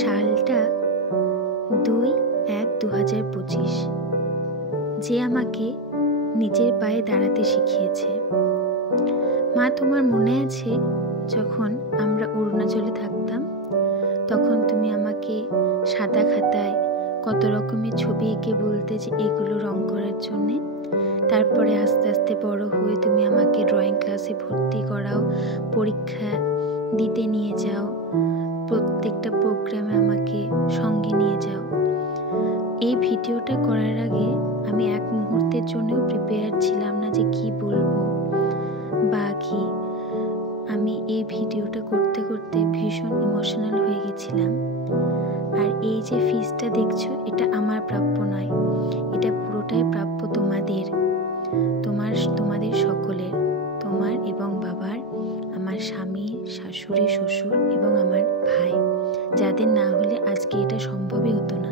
সালটা 2/1/2025, যে আমাকে নিজের পায়ে দাঁড়াতে শিখিয়েছে। মা, তোমার মনে আছে যখন আমরা অরুণাচলে থাকতাম, তখন তুমি আমাকে সাদা খাতায় কত রকমের ছবি এঁকে বলতে যে এগুলো রং করার জন্যে। তারপরে আস্তে আস্তে বড় হয়ে তুমি আমাকে ড্রয়িং ক্লাসে ভর্তি করাও, পরীক্ষা দিতে নিয়ে যাও, প্রত্যেকটা প্রোগ্রামে আমাকে সঙ্গে নিয়ে যাও। এই ভিডিওটা করার আগে আমি এক মুহূর্তের জন্যও প্রিপেয়ার ছিলাম না যে কি বলবো বা কি। আমি এই ভিডিওটা করতে করতে ভীষণ ইমোশনাল হয়ে গেছিলাম। আর এই যে ফিজটা দেখছো, এটা আমার প্রাপ্য নয়, এটা পুরোটাই প্রাপ্য তোমাদের সকলের, তোমার এবং বাবার, আমার স্বামী, শাশুড়ি, শ্বশুর এবং আমার ভাই, যাদের না হলে আজকে এটা সম্ভবই হতো না।